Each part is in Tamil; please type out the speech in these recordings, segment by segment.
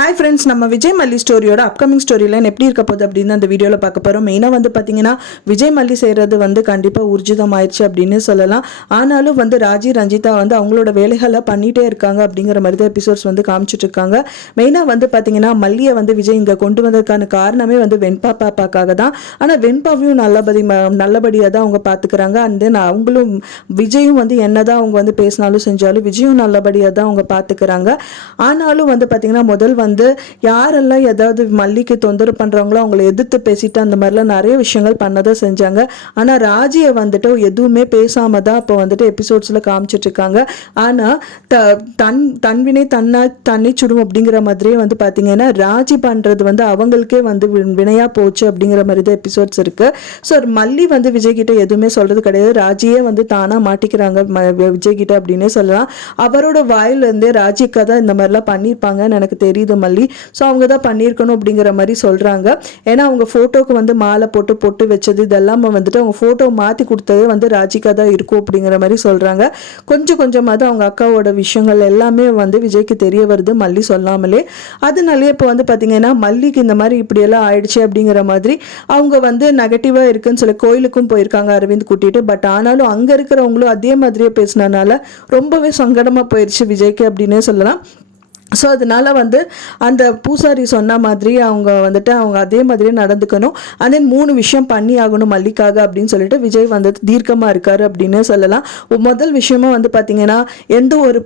ஹாய் ஃப்ரெண்ட்ஸ் நம்ம விஜய் மல்லி ஸ்டோரியோட அப்கமிங் ஸ்டோரி லைன் எப்படி இருக்க போகுது அப்படின்னு அந்த வீடியோவில் பார்க்க போகிறோம் மெயினாக வந்து பார்த்தீங்கன்னா விஜய் மல்லி செய்கிறது வந்து கண்டிப்பாக ஊர்ஜிதம் ஆயிடுச்சு அப்படின்னு சொல்லலாம். ஆனாலும் வந்து ராஜி ரஞ்சிதா வந்து அவங்களோட வேலைகளை பண்ணிகிட்டே இருக்காங்க அப்படிங்கிற மாதிரி தான் எபிசோட்ஸ் வந்து காமிச்சிட்டு இருக்காங்க. மெயினாக வந்து பார்த்தீங்கன்னா மல்லியை வந்து விஜய் இங்கே கொண்டு வந்ததுக்கான காரணமே வந்து வெண்பா பாப்பாக்காக தான். ஆனால் வெண்பாவையும் நல்லபடி நல்லபடியாக தான் அவங்க பார்த்துக்கிறாங்க அண்ட் தென் அவங்களும் விஜயும் வந்து என்ன தான் அவங்க வந்து பேசினாலும் செஞ்சாலும் விஜயும் நல்லபடியாக தான் அவங்க பார்த்துக்கிறாங்க ஆனாலும் வந்து பார்த்தீங்கன்னா முதல் வந்து வந்து யாரெல்லாம் ஏதாவது மல்லிக்கு தொந்தரவு பண்ணுறவங்களோ அவங்கள எதிர்த்து பேசிட்டு அந்த மாதிரிலாம் நிறைய விஷயங்கள் பண்ணதான் செஞ்சாங்க. ஆனால் ராஜியை வந்துட்டு எதுவுமே பேசாம தான் இப்போ வந்துட்டு எபிசோட்ஸில் காமிச்சிட்ருக்காங்க ஆனால் த தன் தன்வினை தன்னா தன்னை சுடும் அப்படிங்கிற மாதிரியே வந்து பார்த்தீங்கன்னா ராஜி பண்ணுறது வந்து அவங்களுக்கே வந்து வினையாக போச்சு அப்படிங்கிற மாதிரி தான் எபிசோட்ஸ் இருக்குது ஸோ மல்லி வந்து விஜய்கிட்ட எதுவுமே சொல்கிறது கிடையாது. ராஜியே வந்து தானாக மாட்டிக்கிறாங்க ம- அப்படின்னே சொல்லலாம். அவரோட வாயிலிருந்தே ராஜிக்கா தான் இந்த மாதிரிலாம் பண்ணியிருப்பாங்கன்னு எனக்கு தெரியுது மல்லி. ஸோ அவங்க தான் பண்ணியிருக்கணும் அப்படிங்கிற மாதிரி சொல்றாங்க. ஏன்னா அவங்க ஃபோட்டோக்கு வந்து மாலை போட்டு பொட்டு வச்சது இதெல்லாம் வந்துட்டு அவங்க ஃபோட்டோ மாற்றி கொடுத்ததே வந்து ராஜிகா தான் இருக்கும் அப்படிங்கிற மாதிரி சொல்றாங்க. கொஞ்சம் கொஞ்சமாக தான் அவங்க அக்காவோட விஷயங்கள் எல்லாமே வந்து விஜய்க்கு தெரிய வருது மல்லி சொல்லாமலே. அதனாலே இப்போ வந்து பார்த்திங்கன்னா மல்லிக்கு இந்த மாதிரி இப்படியெல்லாம் ஆயிடுச்சு அப்படிங்கிற மாதிரி அவங்க வந்து நெகட்டிவாக இருக்குன்னு சொல்லி கோயிலுக்கும் போயிருக்காங்க அரவிந்த் கூட்டிகிட்டு பட் ஆனாலும் அங்கே இருக்கிறவங்களும் அதே மாதிரியே பேசினதுனால ரொம்பவே சங்கடமாக போயிடுச்சு விஜய்க்கு அப்படின்னே சொல்லலாம். ஸோ அதனால வந்து அந்த பூசாரி சொன்ன மாதிரி அவங்க வந்துட்டு அவங்க அதே மாதிரியே நடந்துக்கணும். அண்ட் தென் மூணு விஷயம் பண்ணி ஆகணும் மல்லிக்காக அப்படின்னு சொல்லிட்டு விஜய் வந்து தீர்க்கமாக இருக்காரு அப்படின்னு சொல்லலாம். முதல் விஷயமா வந்து பார்த்தீங்கன்னா எந்த ஒரு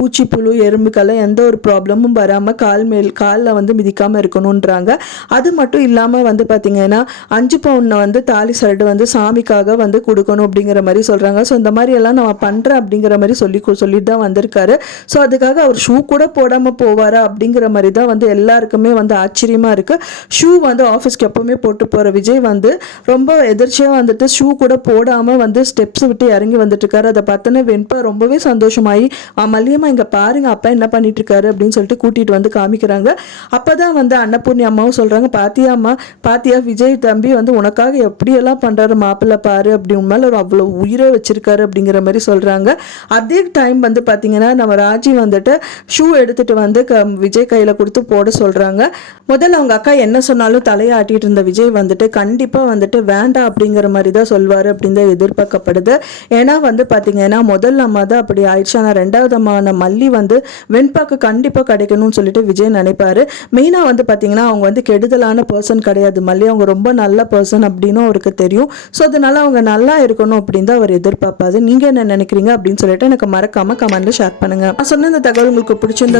பூச்சி புழு எறும்புக்கெல்லாம் எந்த ஒரு ப்ராப்ளமும் வராமல் கால் மேல் காலில் வந்து மிதிக்காமல் இருக்கணுன்றாங்க. அது மட்டும் இல்லாமல் வந்து பார்த்தீங்கன்னா அஞ்சு பவுனை வந்து தாலி சரடு வந்து சாமிக்காக வந்து கொடுக்கணும் அப்படிங்கிற மாதிரி சொல்கிறாங்க ஸோ இந்த மாதிரி எல்லாம் நம்ம பண்ணுறேன் அப்படிங்கிற மாதிரி சொல்லி சொல்லிட்டு தான் வந்திருக்காரு. ஸோ அதுக்காக அவர் ஷூ கூட போடாமல் போவாரா அப்படிங்கிற மாதிரி தான் வந்து எல்லாருக்குமே வந்து ஆச்சரியமாக இருக்குது ஷூ வந்து ஆஃபீஸ்க்கு எப்போவுமே போட்டு போகிற விஜய் வந்து ரொம்ப எதிர்ச்சியாக வந்துட்டு ஷூ கூட போடாமல் வந்து ஸ்டெப்ஸ் விட்டு இறங்கி வந்துட்டு இருக்காரு. அதை பார்த்தோன்னே வெண்பா ரொம்பவே சந்தோஷமாயி மல்லியம்மா இங்கே பாருங்க அப்பா என்ன பண்ணிட்டு இருக்காரு? அப்படின்னு சொல்லிட்டு கூட்டிகிட்டு வந்து காமிக்கிறாங்க. அப்போ தான் வந்து அன்னபூர்ணி அம்மாவும் சொல்கிறாங்க பாத்தியா அம்மா பாத்தியா விஜய் தம்பி வந்து உனக்காக எப்படியெல்லாம் பண்ணுறாரு மாப்பிள்ளை பாரு அப்படி உன் ஒரு அவ்வளோ உயிரை வச்சுருக்காரு அப்படிங்கிற மாதிரி சொல்கிறாங்க அதே டைம் வந்து பார்த்திங்கன்னா நம்ம ராஜி வந்துட்டு ஷூ எடுத்துட்டு வந்து க- விஜய் கையில் கொடுத்து போட சொல்றாங்க. முதல்ல அவங்க அக்கா என்ன சொன்னாலும் தலையாட்டிட்டு இருந்த விஜய் வந்துட்டு கண்டிப்பாக வந்துட்டு வேண்டாம் அப்படிங்கிற மாதிரி தான் சொல்வார் அப்படின்னு தான் எதிர்பார்க்கப்படுது. ஏன்னா வந்து பார்த்தீங்கன்னா முதல் அம்மா தான் அப்படி ஆயிடுச்சு. ஆனால் ரெண்டாவது அம்மான மல்லி வந்து வெண்பாக்கு கண்டிப்பாக கிடைக்கணும்னு சொல்லிட்டு விஜய் நினைப்பாரு. மெயினாக வந்து பார்த்தீங்கன்னா அவங்க வந்து கெடுதலான பர்சன் கிடையாது. மல்லி அவங்க ரொம்ப நல்ல பர்சன் அப்படின்னு அவருக்கு தெரியும். ஸோ அதனால அவங்க நல்லா இருக்கணும் அப்படின்னு தான் அவர் எதிர்பார்ப்பாரு. நீங்கள் என்ன நினைக்கிறீங்க அப்படின்னு சொல்லிட்டு எனக்கு மறக்காம கமெண்ட்ல ஷேர் பண்ணுங்க. நான் சொன்ன இந்த தகவல் உங்களுக்கு பிடிச்சிருந்த